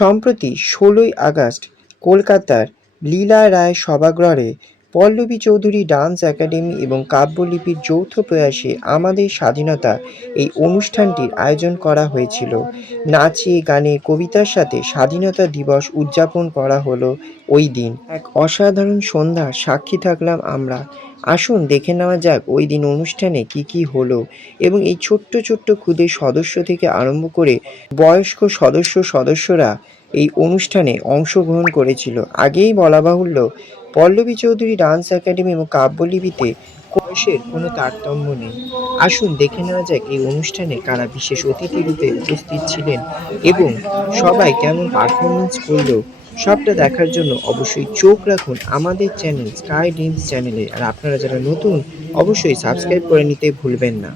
সম্প্রতি ১৬ই আগস্ট কলকাতার লীলা রায় সভাগৃহে পল্লবী চৌধুরী ডান্স একাডেমি এবং কাব্যলিপির যৌথ প্রয়াসে আমাদের স্বাধীনতা এই অনুষ্ঠানটির আয়োজন করা হয়েছিল। নাচে, গানে, কবিতার সাথে স্বাধীনতা দিবস উদযাপন করা হলো ওই দিন। এক অসাধারণ সন্ধ্যার সাক্ষী থাকলাম আমরা। আসুন দেখে নেওয়া যাক ওই দিন অনুষ্ঠানে কী কী হলো এবং এই ছোট্ট ছোট্ট ক্ষুদে সদস্য থেকে আরম্ভ করে বয়স্ক সদস্যরা এই অনুষ্ঠানে অংশগ্রহণ করেছিল। আগেই বলা বাহুল্য, পল্লবী চৌধুরী ডান্স একাডেমি এবং কাব্যলিপিতে বয়সের কোনো তারতম্য নেই। আসুন দেখে নেওয়া যাক এই অনুষ্ঠানে কারা বিশেষ অতিথি রূপে উপস্থিত ছিলেন এবং সবাই কেমন পারফরমেন্স করলো। সবটা দেখার জন্য অবশ্যই চোখ রাখুন আমাদের চ্যানেল স্কাই ড্রিমস চ্যানেলে। আর আপনারা যারা নতুন অবশ্যই সাবস্ক্রাইব করে নিতে ভুলবেন না।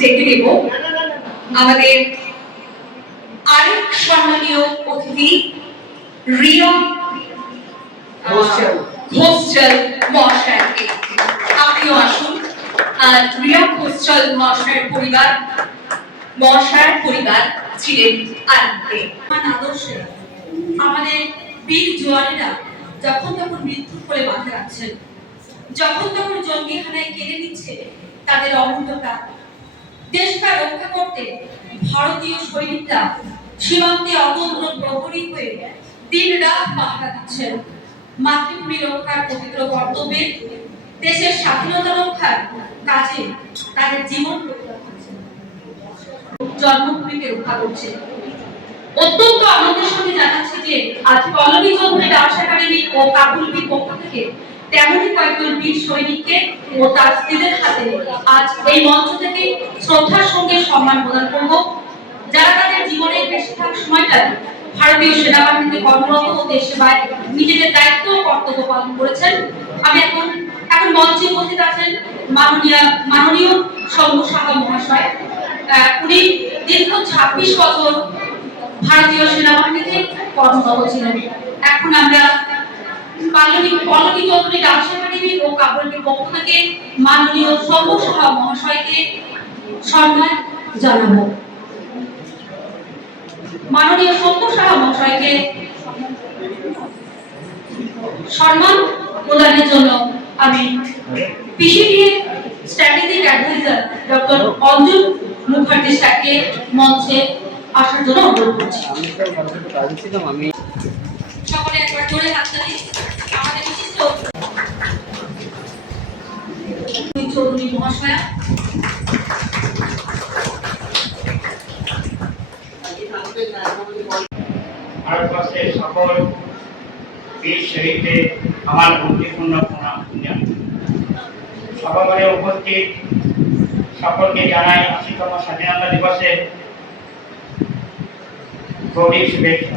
ডেকে নেব আমাদের আরেক সম্মানীয় অতিথি রিয়া ঘোষাল মহাশয়কে। আপনিও আসুন। রিয়া ঘোষাল মহাশয়ের পরিবার ছিলেন আদর্শে আমাদের বীর জওয়ানেরা যখন তখন মৃত্যুর কোলে মাথা রাখছেন, যখন তখন জঙ্গিখানায় কেড়ে নিচ্ছে তাদের অমূল্যতা। দেশকে রক্ষা করতে ভারতীয় সৈনিকরা সীমান্তে অতন্ত্র প্রহরী হয়ে দিন রাত পাহারা দিচ্ছেন। মাতৃভূমি রক্ষার পবিত্র কর্তব্যে, দেশের স্বাধীনতা রক্ষার কাজে তাদের জীবন জন্মভূমিকে রক্ষা করছে। অত্যন্ত আনন্দের সঙ্গে জানাচ্ছি যে আজ পল্লবী চৌধুরী ডান্স একাডেমি ও কাব্যলিপির পক্ষ থেকে তেমনই কয়েকজন বীর সৈনিককে ও তার স্ত্রীদের হাতে আজ এই মঞ্চ থেকে শ্রদ্ধার সঙ্গে সম্মান প্রদান করব, যারা তাদের জীবনের বেশিরভাগ সময়টা ভারতীয় সেনাবাহিনীতে কর্মরত ও দেশ সেবায় নিজেদের দায়িত্ব ও কর্তব্য পালন করেছেন। আমি এখন মঞ্চে উপস্থিত আছেন মাননীয় শম্ভু সাহা মহাশয়। উনি দীর্ঘ ২৬ বছর ভারতীয় সেনাবাহিনীতে কর্মরত ছিলেন। এখন আমরা পল্লবী চৌধুরী ডান্স একাডেমি ও কাব্যলিপির পক্ষ থেকে মাননীয় শম্ভু সাহা মহাশয়কে সম্মান জানাবো। মাননীয় শম্ভু সাহা মহাশয়কে সম্মান প্রদানের জন্য আমি পিসিডিএ স্ট্র্যাটেজিক অ্যাডভাইজার ডক্টর অঞ্জুল মুখার্জি স্যারকে মঞ্চে আসার জন্য অনুরোধ করছি। সকলে একবার জোরে হাততালি আমাদের বিশিষ্ট চৌধুরী মহাশয়া। ভারতবর্ষের সকল বীর শহীদদের আমার ভক্তিপূর্ণ প্রণাম। সভাঘরে উপস্থিত সকলকে জানাই ৮০তম স্বাধীনতা দিবসের গভীর শুভেচ্ছা।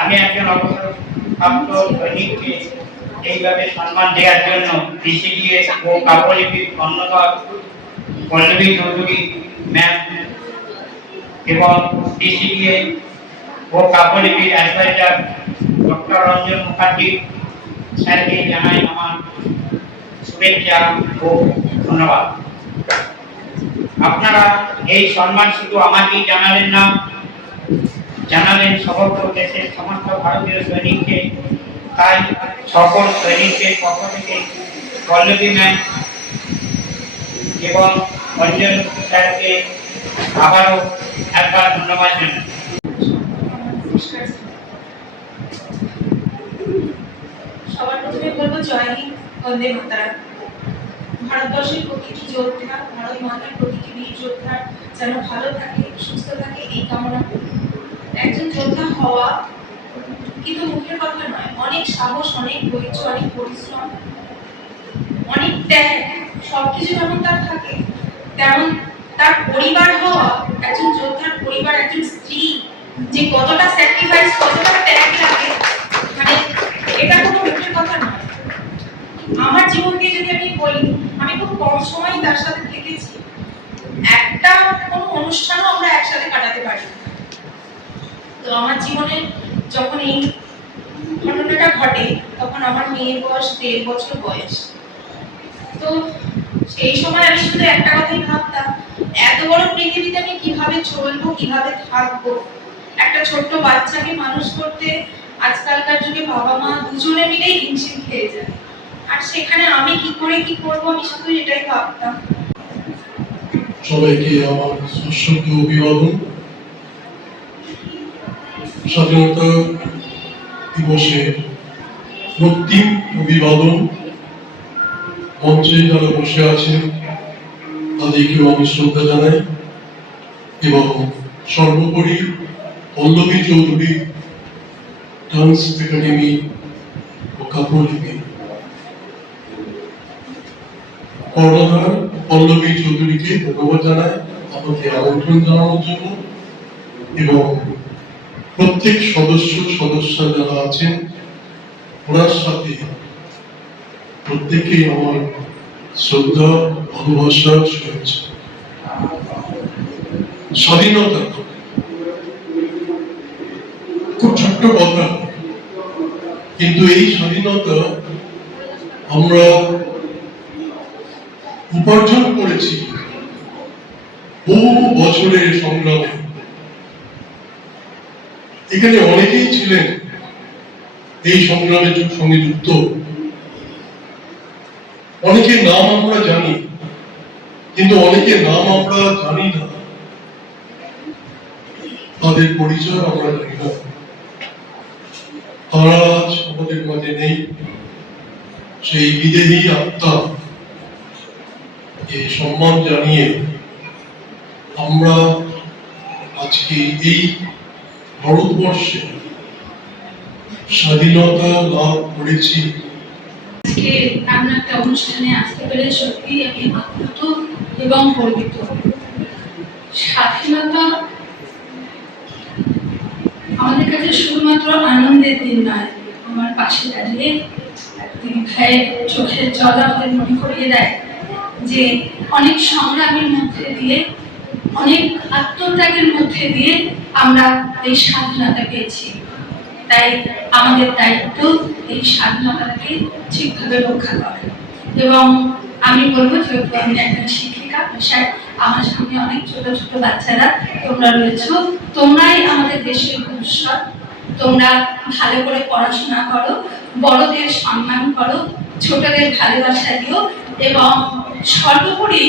আমি একজন অবসরপ্রাপ্ত সৈনিককে এইভাবে সম্মান দেওয়ার জন্য পিসিডিএ ও কাব্যলিপির কর্ণধার পল্লবী চৌধুরী ম্যাম এবং পিসিডিএ ও কাব্যলিপির অ্যাডভাইজার ডক্টর রঞ্জন মুখার্জি স্যারকে জানাই আমার শুভেচ্ছা ও ধন্যবাদ। আপনারা এই সম্মান শুধু আমাকেই জানালেন না, জানালেন সমগ্র দেশের সমস্ত ভারতীয় সৈনিককে। তাই সকল সৈনিকদের পক্ষ থেকে পল্লবী ম্যাম এবং অঞ্জন স্যারকে আবারও একবার ধন্যবাদ জানাই। সবার প্রথমে বলবো জয় হিন্দ, বন্দে মাতরম। ভারতবর্ষের প্রতিটি যোদ্ধা, ভারত মাতার প্রতিটি বীর যোদ্ধা যেন ভালো থাকে, সুস্থ থাকে, এই কামনা করি। একজন যোদ্ধা হওয়া কিন্তু মুখের কথা নয়, অনেক সাহস, অনেক ধৈর্য, অনেক পরিশ্রম, অনেক ত্যাগ, সবকিছু যেমন তার থাকে, তেমন তার পরিবার হওয়া, একজন যোদ্ধার পরিবার, একজন স্ত্রী যে কতটা স্যাক্রিফাইস, কতটা ত্যাগ লাগে, মানে এটা কোনো মুখের কথা নয়। আমার জীবন দিয়ে যদি আমি বলি, আমি খুব কম সময় তার সাথে থেকেছি। একটা কোনো অনুষ্ঠানও আমরা একসাথে কাটাতে পারি। তো আমার জীবনে যখন এই ঘটনাটা ঘটে তখন আমার মেয়ের বয়স 1.5 বছর বয়স। তো সেই সময় আমি শুধু একটা কথাই ভাবতাম, এত বড় পৃথিবীতে আমি কিভাবে চলবো, কিভাবে থাকবো। একটা ছোট্ট বাচ্চাকে মানুষ করতে আজকালকার যুগে বাবা মা দুজনে মিলেই হিমশিম খেয়ে যায়, আর সেখানে আমি কি করে কি করবো, আমি শুধু এটাই ভাবতাম। সবাইকে আমার সশ্রদ্ধ অভিবাদন। স্বাধীনতা দিবসের রক্তিম অভিবাদন। মঞ্চে যারা বসে আছেন তাদেরকেও আমি শ্রদ্ধা জানাই, এবং সর্বোপরি পল্লবী চৌধুরী ডান্স একাডেমি ও কাব্যলিপি কর্ণধার পল্লবী চৌধুরীকে ধন্যবাদ জানাই আমাকে আমন্ত্রণ জানানোর জন্য, এবং প্রত্যেক সদস্য যারা আছেন ওনার সাথে প্রত্যেকেই আমার শ্রদ্ধা, ভালোবাসা, শুভেচ্ছা। স্বাধীনতা খুব ছোট্ট কথা, কিন্তু এই স্বাধীনতা আমরা উপার্জন করেছি বহু বছরের সংগ্রামে। এখানে অনেকেই ছিলেন এই সংগ্রামের সঙ্গে যুক্ত, অনেকের নাম আমরা জানি, কিন্তু অনেকের নাম আমরা জানি না, তাদের পরিচয় আমরা জানি না। তারা আজ আমাদের মাঝে নেই। সেই বিদেহী আত্মা এই সম্মান জানিয়ে আমরা আজকে এই ভারতবর্ষে স্বাধীনতা লাভ করেছি। আজকে এমন একটা অনুষ্ঠানে আসতে পেরে সত্যি আমি আপ্লুত এবং গর্বিত। স্বাধীনতা আমাদের কাছে শুধুমাত্র আনন্দের দিন নয়, আমার পাশে দাঁড়িয়ে একদিন ভাইয়ের চোখের জল আমাদের মনে করিয়ে দেয় যে অনেক সংগ্রামের মধ্যে দিয়ে, অনেক আত্মত্যাগের মধ্যে দিয়ে আমরা এই স্বাধীনতা পেয়েছি। তাই আমাদের দায়িত্ব এই স্বাধীনতাকে ঠিকভাবে রক্ষা করা। এবং আমি বলবো, যেহেতু আমি একজন শিক্ষিকা পেশায়, আমার সামনে অনেক ছোট ছোট বাচ্চারা তোমরা রয়েছ, তোমরাই আমাদের দেশের ভবিষ্যৎ। তোমরা ভালো করে পড়াশোনা করো, বড়দের সম্মান করো, ছোটদের ভালোবাসা দিও, এবং সর্বোপরি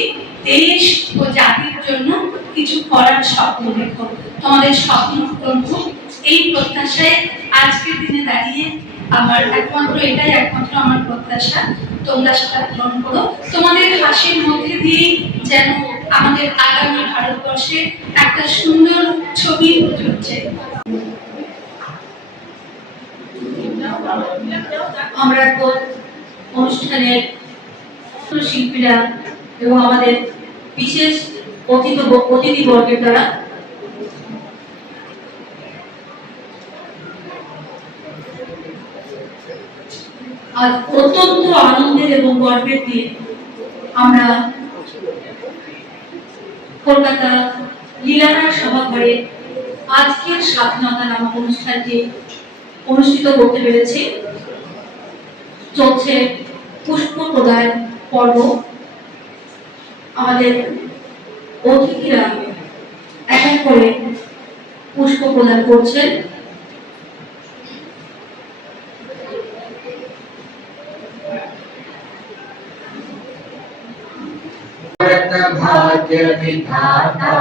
দেশ ও জাতির জন্য কিছু করার স্বপ্ন দেখো। তোমাদের স্বপ্ন পূরণ হোক, এই প্রত্যাশায় আজকের দিনে দাঁড়িয়ে আমার একমাত্র আমার প্রত্যাশা, তোমরা সেটা পূরণ করো। তোমাদের হাসির মধ্যে দিয়ে যেন আমাদের আগামী ভারতবর্ষে একটা সুন্দর ছবি উঠছে। আমরা অনুষ্ঠানের শিল্পীরা এবং আমাদের বিশেষ অতিথিবর্গের দ্বারা আজ অত্যন্ত আনন্দের এবং গর্বের দিন। আমরা কলকাতা লীলারায় সভাঘরে আজকের স্বাধীনতা নামক অনুষ্ঠানটি অনুষ্ঠিত করতে পেরেছি। চলছে পুষ্প প্রদান পর্ব। আমাদের অতিথিরা এক এক করে পুষ্প প্রদান করছেন। भाग्य विधाता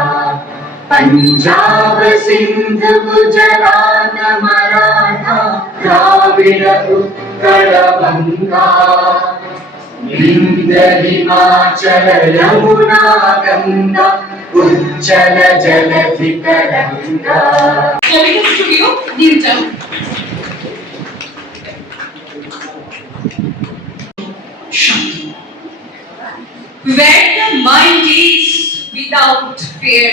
पंजाब सिंध गुजरात मराठा द्राविड़ उत्कल गंगा विंध्य हिमाचल यमुना गंगा उज्जल जलधि तरंगा। Studio Newton. Where the mind is without fear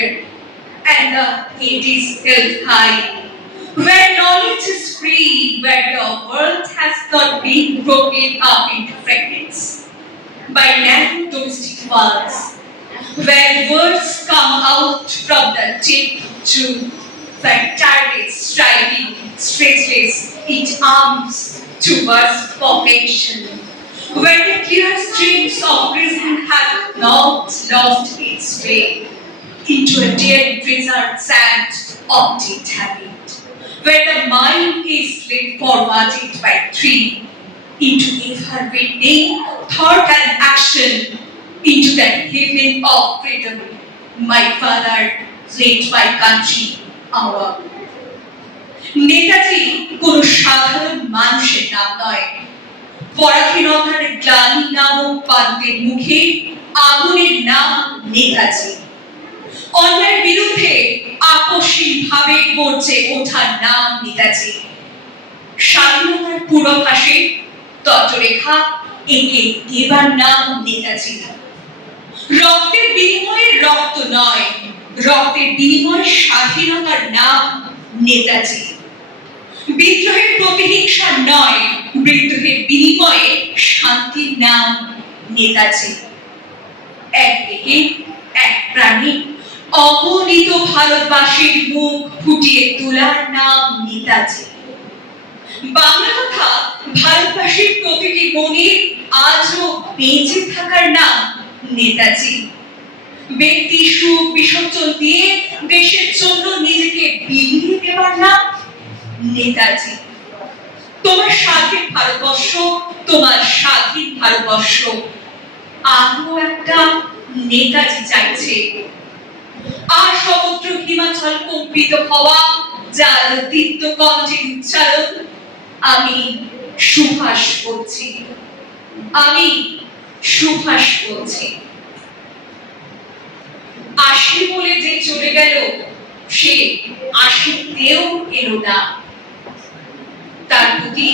and the head is held high, where knowledge is free, where the world has not been broken up into fragments by narrow domestic walls, where words come out from the tip to where tireless striving stretches its arms towards perfection, where the clear streams of reason have not lost its way into a dead desert sand of deep habit, where the mind is led forwarded by three into ever-widening thought and action into that heaven of freedom. My father led my country our. Netaji কোন সাধারণ মানুষের নাম নয়, পরাধীনতার গ্লানি নামক পান্তের মুখে আগুনের নাম নেতাজি, অন্যায়ের বিরুদ্ধে আকস্মিক ভাবে গর্জে ওঠার নাম নেতাজি, স্বাধীনতার পূর্বাভাসে তটরেখা একে এবার নাম নেতাজি। রক্তের বিনিময়ে রক্ত নয়, রক্তের বিনিময়ে স্বাধীনতার নাম নেতাজি। বিদ্রোহের প্রতিহিংসা নয়, বিদ্রোহের বিনিময়ে শান্তির নাম নেতাজি। এক দেহে এক প্রাণী অগণিত ভারতবাসীর মুখ ফুটিয়ে তোলার নাম নেতাজি। বাংলা কথা ভারতবাসীর প্রতিটি মনে আজও বেঁচে থাকার নাম নেতাজি। ব্যক্তি সুখ বিসর্জন দিয়ে দেশের জন্য নিজেকে বিলিয়ে দেওয়ার নাম নেতাজি। তোমার স্বাধীন ভারতবর্ষ, তোমার স্বাধীন ভারতবর্ষ আরো একটা নেতাজি চাইছে। আর সমুদ্র হিমাচল কম্পিত হওয়া যার দীপ্ত কণ্ঠের উচ্চারণ, আমি সুভাষ বলছি, আমি সুভাষ বলছি। আসি বলে যে চলে গেল, সে আসিতেও এলো না। তার প্রতি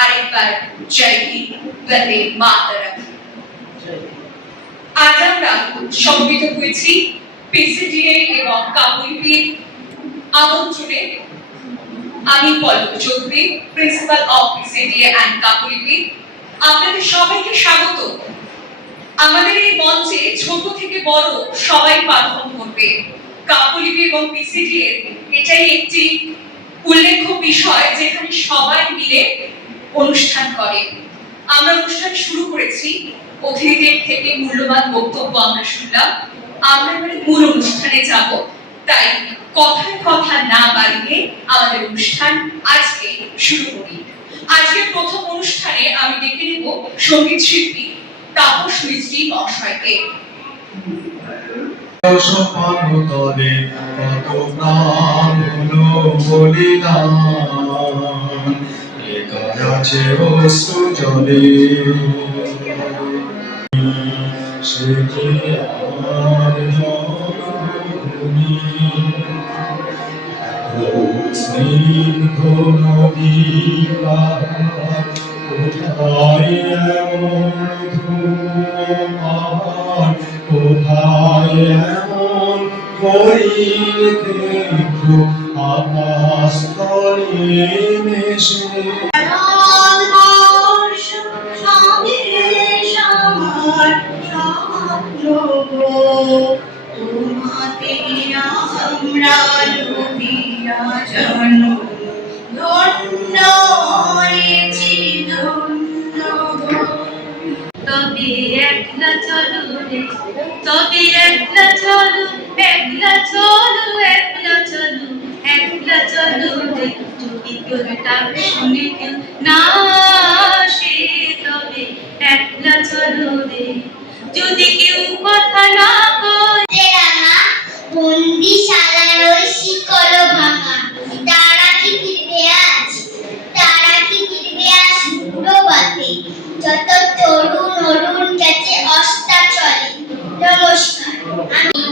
আরেকবার জয় হিন্দ, বন্দে মাতরম। আজ আমরা সমবেত হয়েছি পিসিডিএ এবং কাবুলিপির আমন্ত্রণে। আমি পল্লব চৌধুরী, প্রিন্সিপাল অফ পিসিডিএ অ্যান্ড কাবুলিপি, আপনাদের সবাইকে স্বাগত। আমাদের এই মঞ্চে ছোট থেকে বড় সবাই পারফর্ম করবে। কাবুলিপি এবং পিসিডিএ এটাই একটি উল্লেখ্য বিষয় যেখানে সবাই মিলে অনুষ্ঠান করে। আমরা অনুষ্ঠান শুরু করেছি, অতিথিদের থেকে মূল্যবান বক্তব্য আমরা শুনলাম। আমরা এবারে মূল অনুষ্ঠানে যাব, তাই কথায় কথা না বাড়িয়ে আমাদের অনুষ্ঠান আজকে শুরু করি। আজকের প্রথম অনুষ্ঠানে আমি ডেকে নেব সঙ্গীত শিল্পী তাপস মিস্ত্রি মহাশয়কে। তলে কত প্রাণ হলো বলিদান, লেখা আছে অশ্রু জলে, সে যে আমার জন্মভূমি, স্নিগ্ধ নদী পাহাড়, কোথায় এমন ধূমপান, কোথায় এমন হরিণ ক্ষেত্র, আকাশ তলে মেশে। তোমাতে আমরা লোভিয়া জানো, ধন্য হয়েছি ধন্য। তবে একলা চলো রে, তবে একলা চলো, একলা চলো, একলা চলো, একলা চলো রে। যদি তোর ডাক শুনে কেউ না আসে, তবে একলা চলো রে। যদি কেউ কথা না কয়, বন্দিশালার ওই শিকল ভাঙা, তারা কি ফিরবে আজ, তারা কি ফিরবে আজ বুড়ো বাতে, যত তরুণ অরুণ গেছে অস্তাচলে। নমস্কার, আমি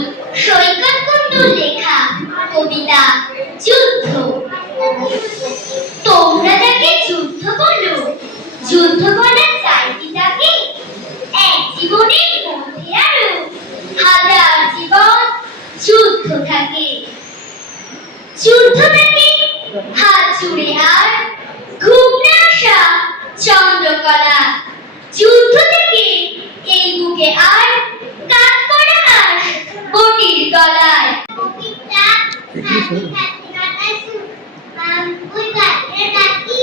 সৈকত কুণ্ডুর লেখা কবিতা যুদ্ধ। তোমরা তাকে যুদ্ধ বলো, যুদ্ধ বলার চাইতি তাকে এক জীবনের মধ্যে আরো হাজার জীবন যুদ্ধ থাকে। যুদ্ধ থাকে হাত জুড়ে আর ঘুম না আসা চন্দ্রকলা, যুদ্ধ থেকে এই বুকে আর কাঠ পড়া ওই গাছের ডাকি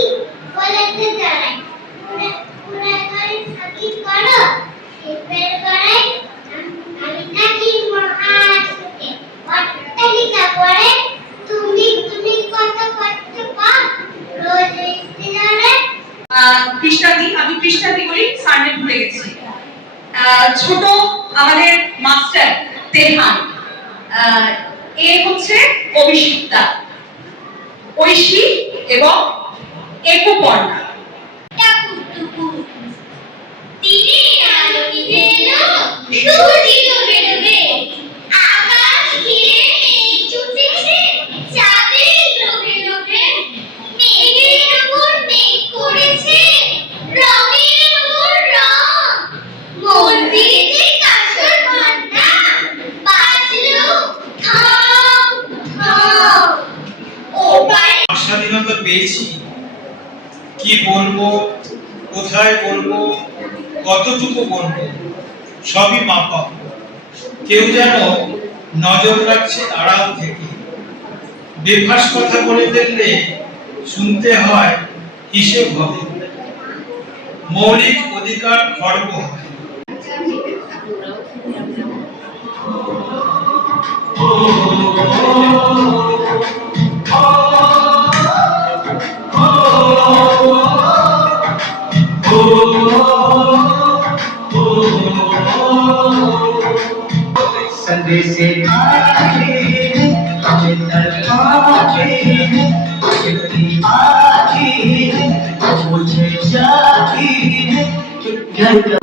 বলেতে দাঁড়ায় পুরা করে সাকি করো শিল্পের গড়াই আমি নাকি মহাসুখে অট্টালিকা পরে তুমি তুমি কত কষ্ট পাও রোজ ইস্তিহারে কৃষ্ণাদি, আমি কৃষ্ণাদি বলি, সারনেম ভুলে গেছি। ছোট আমাদের মাস্টার তেহান, এ হচ্ছে অভিষিক্তা, ঐশী এবং একপর্ণা। দিনের আলো নিভে এলো, সূর্য ডুবে ডুবে, আকাশ ঘিরে মেঘ চুটেছে, চাঁদের লোভে লোভে, মেঘের উপর মেঘ করেছে, রঙের উপর রং, মন্দিরে কাঁসর ঘন্টা, বাজলো ঠক ঠক, ওপারে স্বাধীনতা পেয়েছি, কি বলবো, কোথায় বলবো, কতটুকু বলবো, সবই মাপা। কেউ যেন নজর রাখছে আড়াল থেকে, বেফাস কথা বলে ফেললে শুনতে হয় হিসেব হবে, মৌলিক অধিকার খর্ব হয়। संदेशे आके हमें तड़पाके कितनी आके मुझे जाके कि घर का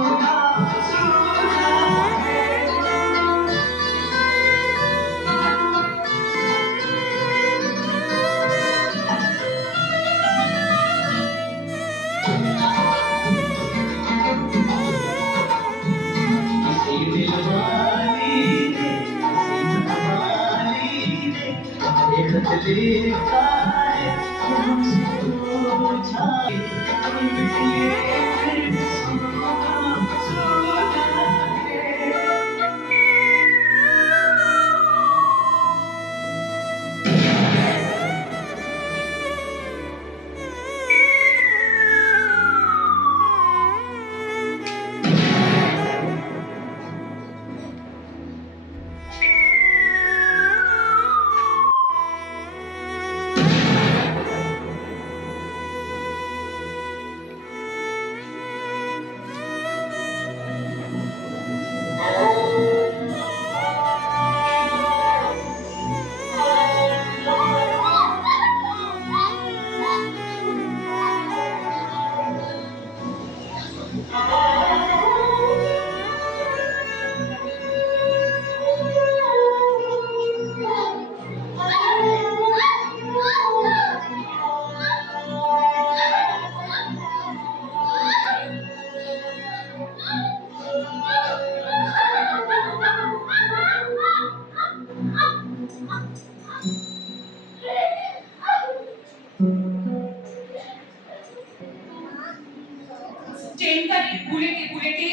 ট্রেনগাড়ির বুলেটে বুলেটে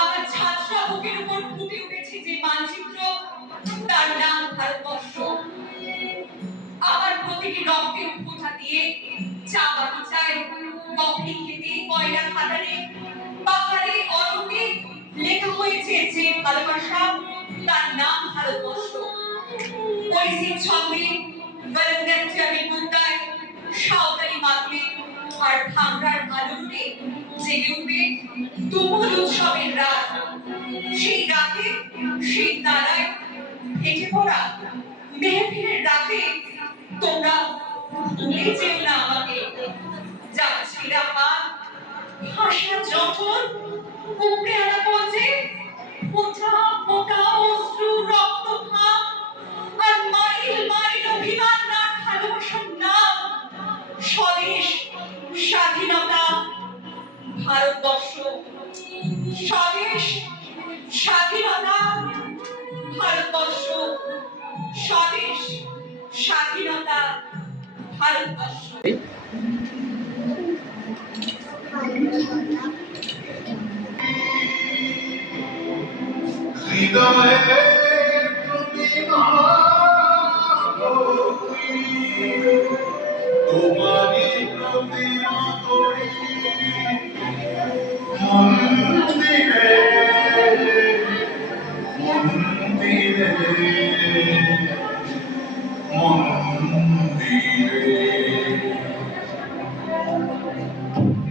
আমার ঝাঁঝরা বুকের উপর ফুটে উঠেছে যে মানচিত্র, তার নাম ভারতবর্ষ। আমার প্রতিটি রক্তের উপোধা দিয়ে চা বাগিচায়, কফি খেতে, কয়লা খাদানে, পাহাড়ে, অরণ্যে লেখা হয়েছে যে ভালোবাসা, তার নাম ভারতবর্ষ। পরিচিত ছন্দে ভলেন্টিয়ারের মুদ্রায়, সাঁওতালি মাদলে আর ভাঙড়ার আলোড়নে জেগে উঠবে তুমুল উৎসবের রাত। সেই রাতে, সেই তারায় হেঁটে পড়া মেহফিলের রাতে তোমরা ভুলে যেও না আমাকে। যাচ্ছিরা হাত, ভাষা যখন উপড়ে আনা পথে, ফোঁটা ফোঁটা অশ্রু, রক্ত ঘাম আর মাইল মাইল অভিমান না ভালোবাসার নাম স্বদেশ, স্বাধীনতা, ভারতবর্ষ। স্বদেশ, স্বাধীনতা, ভারতবর্ষ। স্বদেশ, স্বাধীনতা, ভারতবর্ষ। হৃদয়ে তুমি তোমারই প্রতি করি মন্দিরে মন্দিরে মন্দিরে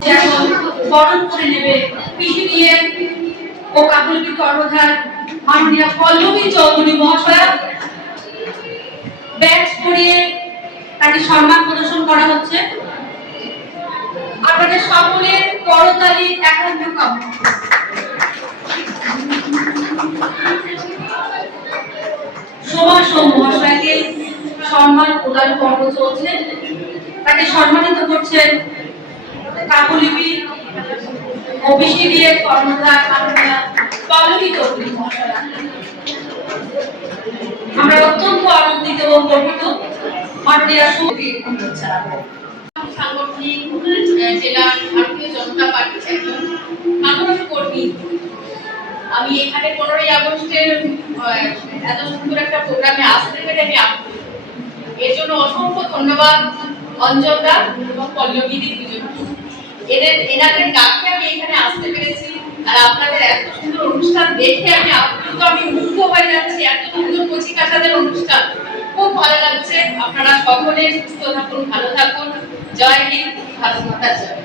যেমন বরণ করে নেবে পিসিডিএ ও কাবুলিপির কর্ণধার মাননীয় পল্লবী চৌধুরী মহাশয়া। ব্যাচ পরিয়ে তাকে সম্মান প্রদর্শন করা হচ্ছে। আপনাদের সকলের করতালি একান্ত কাম্য। সুভাষ মহাশয়কে সম্মান প্রদান পর্ব চলছে। তাকে সম্মানিত করছেন কাবুলিপি ও পিসিডিএ কর্ণধার মাননীয় পল্লবী চৌধুরী মহাশয়া। আমরা অত্যন্ত আনন্দিত এবং গর্বিত মাননীয় সাংগঠনিক জেলার ভারতীয় জনতা পার্টির একজন সাধারণ কর্মী। আমি এখানে 15ই আগস্টের এত সুন্দর একটা প্রোগ্রামে আসতে পেরে আমি আপ্লুত। এর জন্য অসংখ্য ধন্যবাদ অঞ্জলদা এবং পল্লবীদি দুজনকে। এনাদের ডাকে আমি এখানে আসতে পেরেছি, আর আপনাদের এত সুন্দর অনুষ্ঠান দেখে আমি আপ্লুত, আমি মুগ্ধ হয়ে যাচ্ছি। এত সুন্দর কচি কাঁচাদের অনুষ্ঠান খুব ভালো লাগছে। আপনারা সকলে সুস্থ থাকুন, ভালো থাকুন। জয় হিন্দ, ভারত মাতা জয়।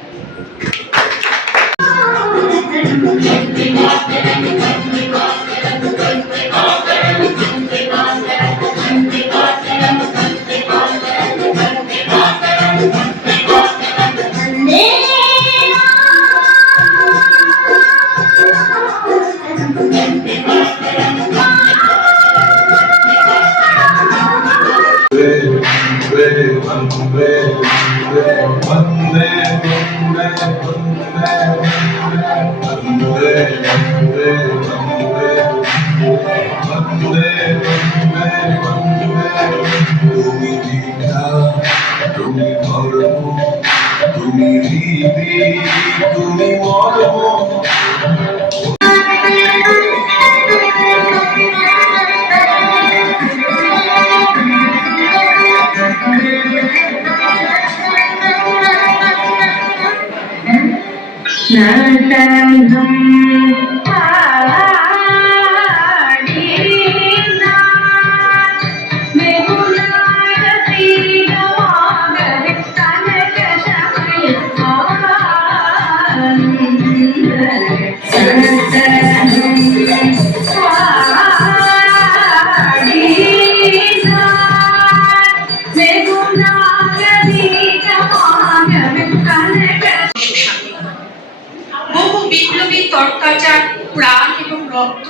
বহু বিপ্লবী তরকাচার প্রাণ এবং রক্ত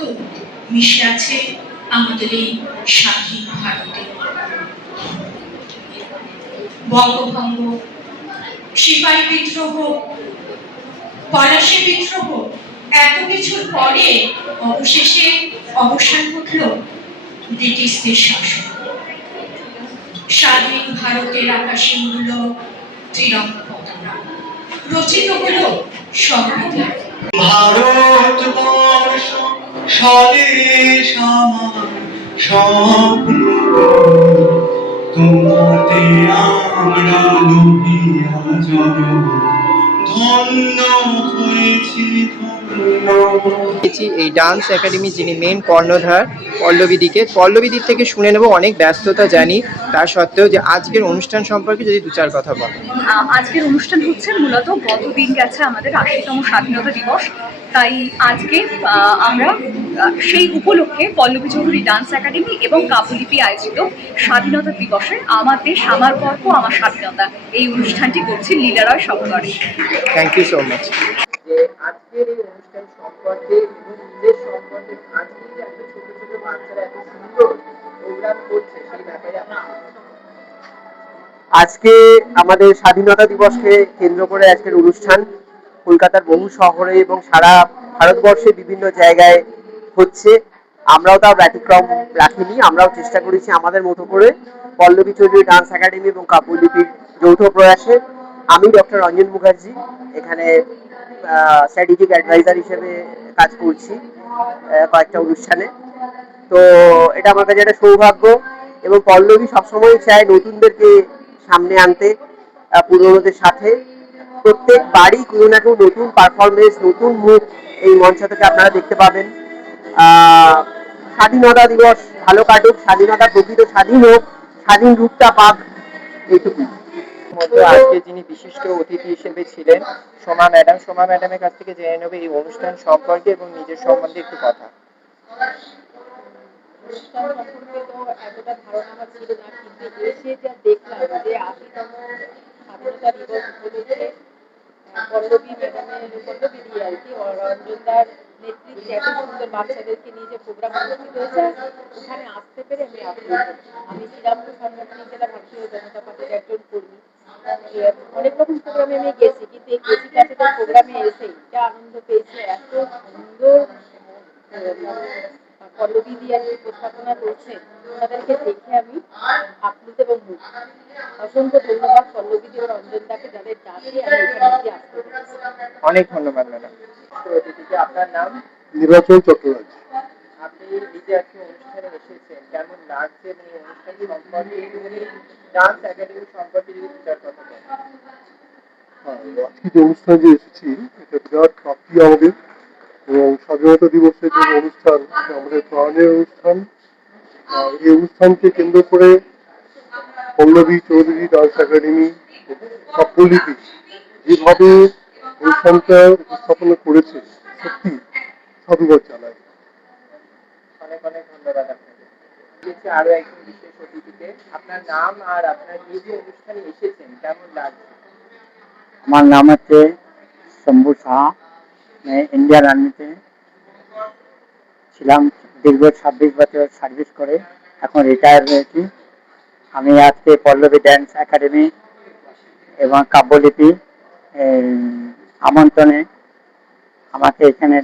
মিশে আছে আমাদের এই স্বাধীন ভারতে। বঙ্গভঙ্গ, সিপাহী বিদ্রোহ, পলাশী বিদ্রোহ, এত কিছুর পরে অবশেষে অবসান ঘটল ব্রিটিশদের শাসন। স্বাধীন ভারতের আকাশে উড়ল ত্রিরঙ্গা পতাকা, রচিত হলো সংবিধান। ভারতবর্ষ স্বদেশ আমার স্বপ্ন, তোমাতে আমরা লোভিয়া জড়, ধন্য হয়েছি ধন্য। এই ডান্স একাডেমি যিনি মেন কর্ণধার পল্লবীদির থেকে শুনে নেব। অনেক ব্যস্ততা জানি, তা সত্ত্বেও যে আজকের অনুষ্ঠান সম্পর্কে যদি দু চার কথা বল। আজকের অনুষ্ঠান হচ্ছে মূলত গতদিন গেছে আমাদের 80তম স্বাধীনতা দিবস, তাই আজকে আমরা সেই উপলক্ষে পল্লবী চৌধুরী ডান্স একাডেমি এবং কাবুলিপি আয়োজিত স্বাধীনতা দিবসে আমার দেশ আমার গর্ব আমার স্বাধীনতা এই অনুষ্ঠানটি করছি লীলারয় সভাঘরে। Thank you so much. যে আজকের এই অনুষ্ঠান সম্পর্কে এবং নিজের সম্পর্কে আজকে যে এত ছোট ছোট বাচ্চারা এত সুন্দর প্রোগ্রাম করছে সেই ব্যাপারে আজকে আমাদের স্বাধীনতা দিবসকে কেন্দ্র করে আজকের অনুষ্ঠান কলকাতার বহু শহরে এবং সারা ভারতবর্ষে বিভিন্ন জায়গায় হচ্ছে। আমরাও তার ব্যতিক্রম রাখিনি, আমরাও চেষ্টা করেছি আমাদের মতো করে পল্লবী চৌধুরী ডান্স একাডেমি এবং কাবুলিপির যৌথ প্রয়াসে। আমি ডক্টর রঞ্জন মুখার্জি এখানে স্ট্র্যাটেজিক অ্যাডভাইজার হিসেবে কাজ করছি কয়েকটা অনুষ্ঠানে। তো এটা আমার কাছে একটা সৌভাগ্য এবং পল্লবী সবসময় চায় নতুনদেরকে সামনে আনতে, পুরনোদের সাথে। প্রত্যেক বাড়ি কোনো না কেউ নতুন পারফরমেন্স, নতুন মুখ এই মঞ্চ থেকে আপনারা দেখতে পাবেন। স্বাধীনতা দিবস ভালো কাটুক, স্বাধীনতা প্রকৃত স্বাধীন হোক, স্বাধীন রূপটা পাক, এইটুকু। আজকে যিনি বিশিষ্ট অতিথি হিসেবে ছিলেন সোমা ম্যাডাম, সোমা ম্যাডামের কাছ থেকে জেনে নেবে এই অনুষ্ঠান সম্পর্কে এবং নিজের সম্বন্ধে একটু কথা। অনুষ্ঠান সম্পর্কে তো এতটা ধারণা আমার ছিল না, কিন্তু এসে যা দেখলাম যে ৮০তম স্বাধীনতা দিবস উপলক্ষে পল্লবী দিয়ে আর কি রঞ্জনদার নেতৃত্বে এত সুন্দর বাচ্চাদেরকে নিয়ে যে প্রোগ্রাম অনুষ্ঠিত হয়েছে, ওখানে আসতে পেরে আমি আপ্লুত। আমি শ্রীরামপুর সাংগঠনিক জেলা ভারতীয় জনতা পার্টির একজন কর্মী। অনেক রকম প্রোগ্রামে আমি গেছি, কিন্তু এই কচি কাচাদের প্রোগ্রামে এসেই যা আনন্দ পেয়েছি, এত সুন্দর পল্লবী দিয়ে উপস্থাপনা করছে, তাদেরকে দেখে আমি আপ্লুত এবং মুগ্ধ। অসংখ্য ধন্যবাদ পল্লবী দিয়ে রঞ্জনদাকে, যাদের ডাকে আমি এখানে আসতে পেরেছি। অনেক ধন্যবাদ ম্যাডাম। আপনার নাম? নির্বাচন চট্টোপাধ্যায়। আপনি এই যে আজকে অনুষ্ঠানে এসেছেন, কেমন লাগছে এবং এই অনুষ্ঠান সম্পর্কে ডান্স একাডেমি সম্পর্কে যদি বিচার কথা বলেন। আজকে যে অনুষ্ঠানে যে এসেছি এটা বিরাট প্রাপ্তি আমাদের, এবং স্বাধীনতা দিবসের যে অনুষ্ঠান আমাদের প্রাণের অনুষ্ঠান। এই অনুষ্ঠানকে কেন্দ্র করে পল্লবী চৌধুরী ডান্স একাডেমি, কাব্যলিপি যেভাবে অনুষ্ঠানটা উপস্থাপনা করেছে, সত্যি সাধুবাদ জানাই। অনেক অনেক ধন্যবাদ আপনাকে। আরো একজন বিশেষ অতিথিকে, আপনার নাম আর আপনার এই যে অনুষ্ঠানে এসেছেন কেমন লাগছে? আমার নাম হচ্ছে শম্ভু সাহা। मैं इंडियन आर्मीতে ছিলাম, দীর্ঘ 26 বছর সার্ভিস করে এখন রিটায়ার হয়েছি। আমি আজকে পল্লবী ড্যান্স একাডেমি এবং কাব্যলিপি আমন্ত্রণে আমাকে এখানে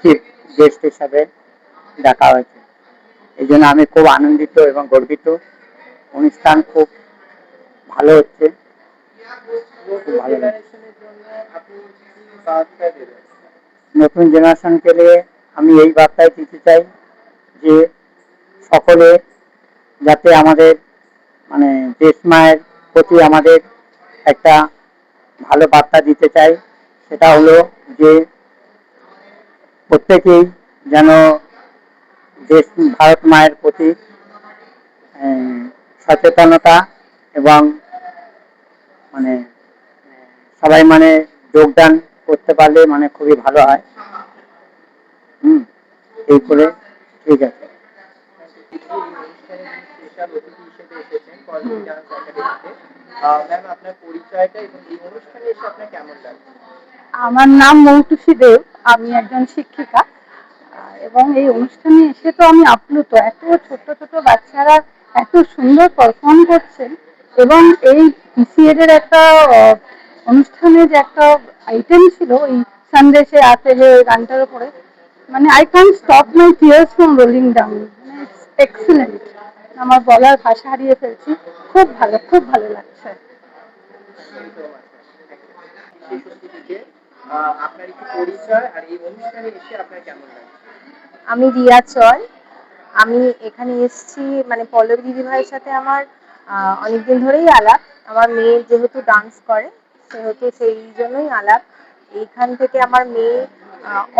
চিফ গেস্ট হিসাবে ডাকা হয়েছে। এই জন্য আমি খুব আনন্দিত এবং গর্বিত। অনুষ্ঠান খুব ভালো হচ্ছে, খুব ভালো লাগছে। নতুন জেনারেশনকে নিয়ে আমি এই বার্তায় দিতে চাই যে সকলে যাতে আমাদের মানে দেশ মায়ের প্রতি আমাদের একটা ভালো বার্তা দিতে চাই, সেটা হলো যে প্রত্যেকেই যেন দেশ ভারত মায়ের প্রতি সচেতনতা এবং মানে সবাই মানে যোগদান করতে পারলে মানে খুবই ভালো হয়। এই করে ঠিক আছে। আমার নাম মৌটুসী দেব, আমি একজন শিক্ষিকা এবং এই অনুষ্ঠানে এসে তো আমি আপ্লুত। এত ছোট ছোট বাচ্চারা এত সুন্দর পারফর্ম করছেন এবং এই পিসিএড এর একটা অনুষ্ঠানে যে একটা আইটেম ছিল ওই সন্দেশে আতে যে গানটার উপরে, মানে I can't stop my tears from rolling down. মানে এক্সেলেন্ট, আমার বলার ভাষা হারিয়ে ফেলছি। খুব ভালো, খুব ভালো লাগছে। আমি রিয়া চল। আমি এখানে এসেছি মানে পল্লবী দিদিভাইয়ের সাথে আমার অনেকদিন ধরেই আলাপ। আমার মেয়ে যেহেতু ডান্স করে সেহেতু সেই জন্যই আলাপ। এইখান থেকে আমার মেয়ে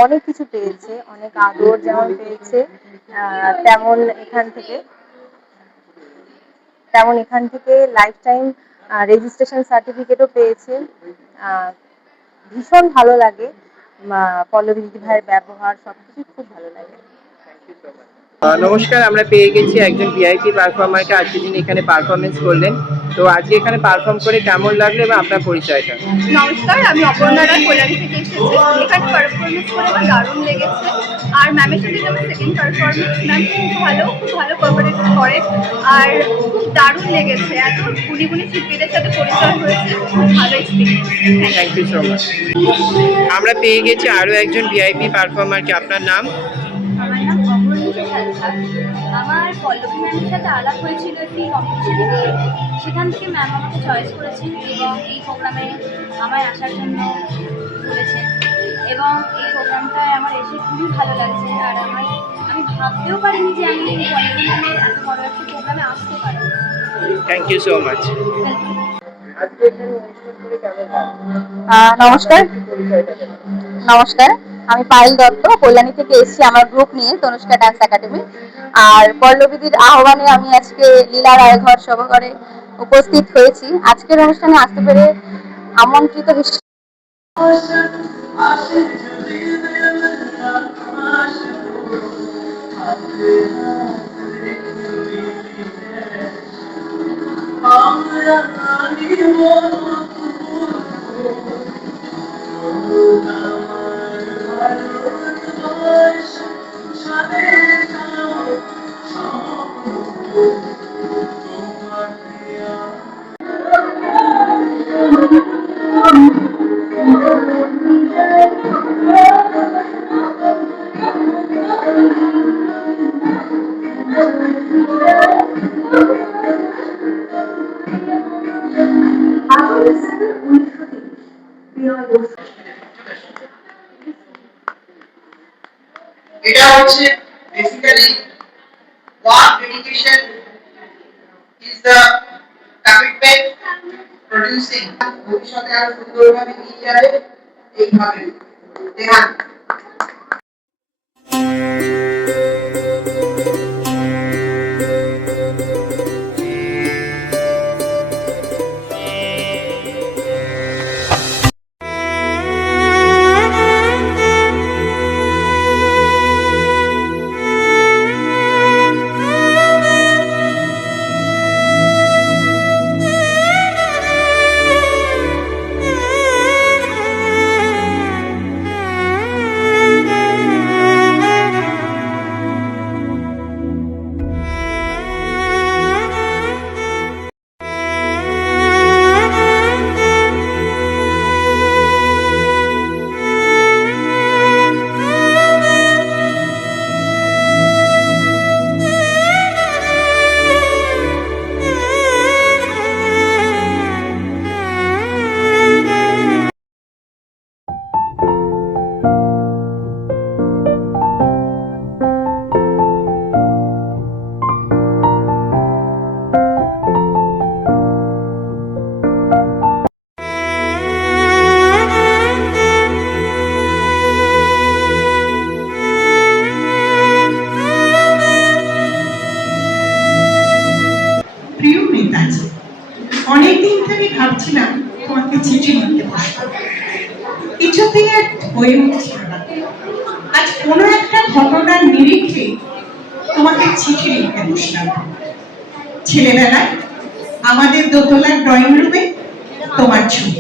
অনেক কিছু পেয়েছে, অনেক আদর যেমন পেয়েছে তেমন এখান থেকে লাইফ টাইম রেজিস্ট্রেশন সার্টিফিকেটও পেয়েছে। ভীষণ ভালো লাগে, পল্লবী দিদিভাইয়ের ব্যবহার সবকিছু খুব ভালো লাগে। নমস্কার, আমরা পেয়ে গেছি একজন ভিআইপি পারফর্মারকে আজকে যিনি এখানে পারফরমেন্স করলেন। তো আজকে এখানে পারফর্ম করে কেমন লাগলো এবং আপনার পরিচয়টা? নমস্কার, আমি অপর্ণা রায় কল্যাণী থেকে এসেছি। এখানে পারফরমেন্স করে আমার দারুণ লেগেছে। আর ম্যামের সাথে আমার সেকেন্ড পারফরমেন্স, ম্যাম খুব ভালো কোঅপারেট করে আর খুব দারুণ লেগেছে। এত গুণী গুণী শিল্পীদের সাথে পরিচয় হয়েছে, খুব ভালো experience. Thank you so much. আমরা পেয়ে গেছি আরও একজন ভিআইপি পারফর্মারকে, আপনার নাম? আমার নাম অমরনীতি হালদার। আমার পল্লবী ম্যামের সাথে আলাপ হয়েছিল একটি কম্পিটিশনে গিয়ে, সেখান থেকে ম্যাম আমাকে চয়েস করেছেন এবং এই প্রোগ্রামে আমায় আসার জন্য বলেছেন এবং এই প্রোগ্রামটায় আমার এসে খুবই ভালো লাগছে। আর আমি ভাবতেও পারিনি যে আমি পল্লবী ম্যামের এত বড় একটা প্রোগ্রামে আসতে পারবো। Thank you so much. নমস্কার নমস্কার, আমি পায়েল দত্ত কল্যাণী থেকে এসেছি আমার গ্রুপ নিয়ে তনুষ্কা ডান্স একাডেমি। আর পল্লবীদির আহ্বানে আমি আজকে লীলা রায়ঘর সভাঘরে উপস্থিত হয়েছি। আজকের অনুষ্ঠানে আসতে পেরে আমন্ত্রিত হিসেবে এটা হচ্ছে basically work dedication is the commitment producing ভবিষ্যতে আরো সুন্দরভাবে নিয়ে যাবে এইভাবে ধ্যান। অনেকদিন ধরে ভাবছিলাম তোমাকে চিঠি লিখতে বসবো, কিছুতেই আর হয়ে উঠছিল না। আজ কোনো একটা ঘটনার নিরিখে তোমাকে চিঠি লিখতে বসলাম। ছেলেবেলায় আমাদের দোতলার ড্রয়িং রুমে তোমার ছবি,